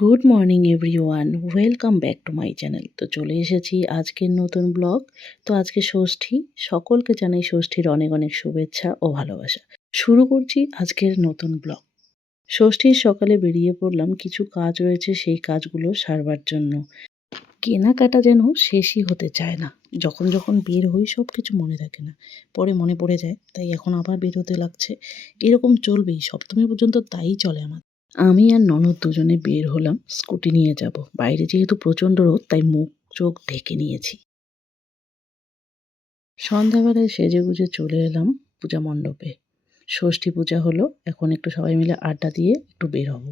Good morning everyone welcome back to my channel তো চলে এসেছি আজকের নতুন ব্লগ তো আজকে ষষ্ঠী। সকলকে জানাই ষষ্ঠীর অনেক অনেক শুভেচ্ছা ও ভালোবাসা। শুরু করছি আজকের নতুন ব্লগ ষষ্ঠীর সকালে বেরিয়ে পড়লাম। কিছু কাজ রয়েছে, সেই কাজগুলো সারবার জন্য। কেনাকাটা যেন শেষই হতে চায় না। যখন যখন বের হই সব কিছু মনে থাকে না। পরে মনে পড়ে যায়, তাই এখন আবার বের হতে লাগছে। এরকম চলবেই। সপ্তমী পর্যন্ত তাই চলে আমার। আমি আর ননদ দুজনে বের হলাম স্কুটি নিয়ে যাব। বাইরে যেহেতু প্রচণ্ড রোদ, তাই মুখ চোখ ঢেকে নিয়েছি। সন্ধ্যাবেলায় সেজে গুজে চলে এলাম পূজা মণ্ডপে। ষষ্ঠী পূজা হলো, এখন একটু সবাই মিলে আড্ডা দিয়ে একটু বের হব।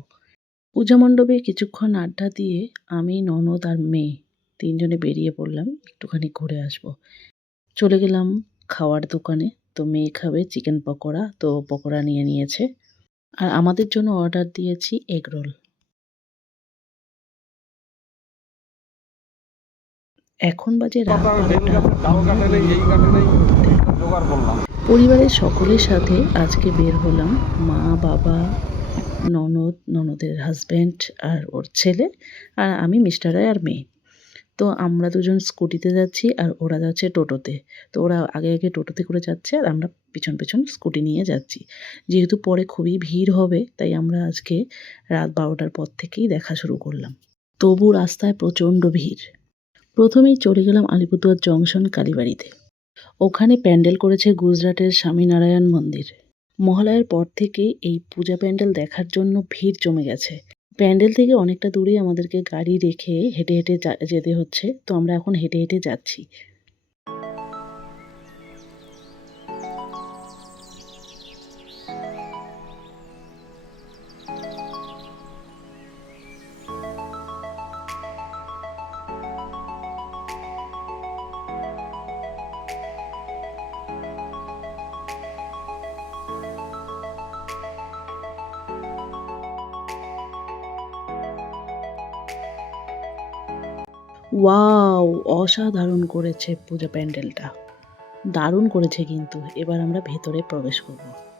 পূজা মণ্ডপে কিছুক্ষণ আড্ডা দিয়ে আমি, ননদ আর মেয়ে তিনজনে বেরিয়ে পড়লাম, একটুখানি ঘুরে আসব। চলে গেলাম খাওয়ার দোকানে। তো মেয়ে খাবে চিকেন পকোড়া, তো পকোড়া নিয়ে নিয়েছে। আর আমাদের জন্য অর্ডার দিয়েছি এগ রোল এখন বাজে রাত পরিবারের সকলের সাথে আজকে বের হলাম। মা বাবা ননদ ননদের হাজব্যান্ড আর ওর ছেলে আর আমি মিস্টার রায় আর মেয়ে। তো আমরা দুজন স্কুটিতে যাচ্ছি আর ওরা যাচ্ছে টোটোতে। তো ওরা আগে আগে টোটোতে করে যাচ্ছে আর আমরা পিছন পিছন স্কুটি নিয়ে যাচ্ছি। যেহেতু পরে খুবই ভিড় হবে, তাই আমরা আজকে রাত বারোটার পর থেকেই দেখা শুরু করলাম। তবু রাস্তায় প্রচণ্ড ভিড়। প্রথমেই চলে গেলাম আলিপুরদুয়ার জংশন কালীবাড়িতে। ওখানে প্যান্ডেল করেছে গুজরাটের স্বামীনারায়ণ মন্দির। মহালয়ার পর থেকে এই পূজা প্যান্ডেল দেখার জন্য ভিড় জমে গেছে। প্যান্ডেল থেকে অনেকটা দূরেই আমাদেরকে গাড়ি রেখে হেঁটে হেঁটে যেতে হচ্ছে, তো আমরা এখন হেঁটে হেঁটে যাচ্ছি। ওয়াও অসাধারণ করেছে পূজা প্যান্ডেলটা। দারুণ করেছে কিন্তু। এবার আমরা ভেতরে প্রবেশ করব।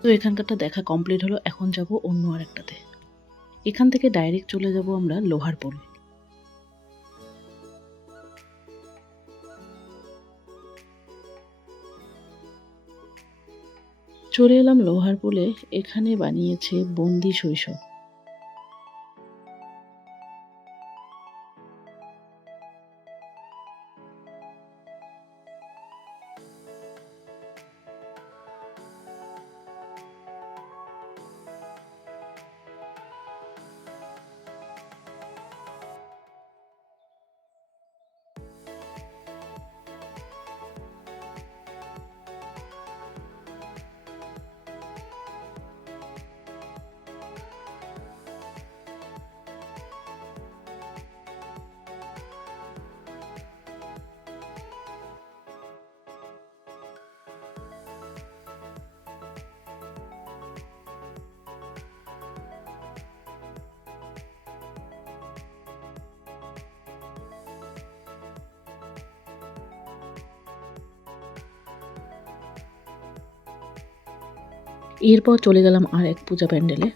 তো এখানকারটা দেখা কমপ্লিট হলো, এখন যাব অন্য আর একটাতে এখান থেকে ডাইরেক্ট চলে যাব আমরা লোহারপুল। চলে এলাম লোহারপুলে, এখানে বানিয়েছে বন্দি শৈশব। এরপর চলে গেলাম আর এক পূজা প্যান্ডেলে।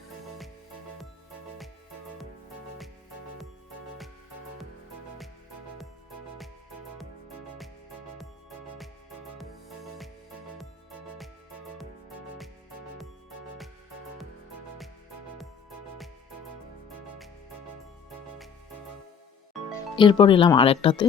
এরপর এলাম আর একটাতে।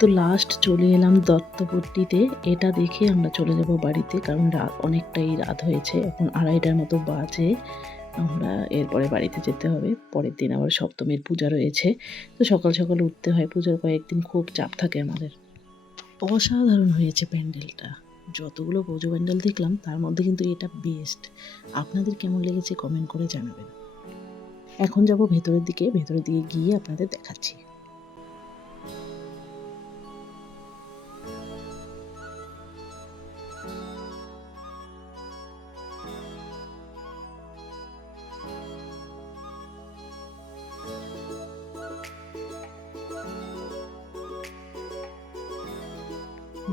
তো লাস্ট চলে এলাম দত্তপট্টিতে। এটা দেখে আমরা চলে যাব বাড়িতে, কারণ রাত অনেকটাই রাত হয়েছে, এখন আড়াইটার মতো বাজে। আমরা এরপরে বাড়িতে যেতে হবে। পরের দিন আবার সপ্তমীর পূজা রয়েছে। তো সকাল সকাল উঠতে হয়, পূজার কয়েকদিন খুব চাপ থাকে আমাদের। অসাধারণ হয়েছে প্যান্ডেলটা। যতগুলো পুজো প্যান্ডেল দেখলাম, তার মধ্যে কিন্তু এটা বেস্ট আপনাদের কেমন লেগেছে কমেন্ট করে জানাবেন। এখন যাব ভেতরের দিকে ভেতরের দিকে গিয়ে আপনাদের দেখাচ্ছি।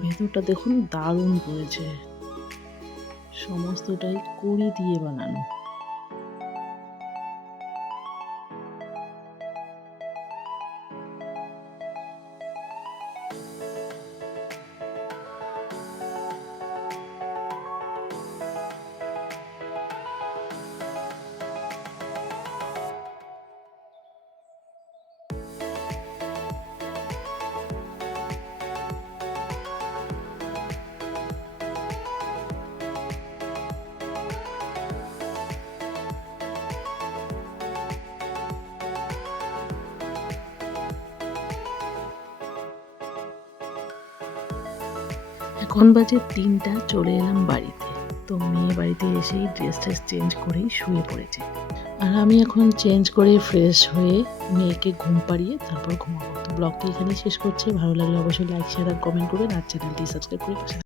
ভেতরটা দেখুন দারুণ করেছে। সমস্তটাই কড়ি দিয়ে বানানো। এখন বাজে তিনটা, চলে এলাম বাড়িতে। তো মেয়ে বাড়িতে এসেই ড্রেস ট্রেস চেঞ্জ করেই শুয়ে পড়েছে। আর আমি এখন চেঞ্জ করে ফ্রেশ হয়ে মেয়েকে ঘুম পাড়িয়ে তারপর ঘুমাবো। তো ব্লগটি এখানেই শেষ করছি। ভালো লাগলে অবশ্যই লাইক শেয়ার আর কমেন্ট করবেন। আর চ্যানেলটি সাবস্ক্রাইব করে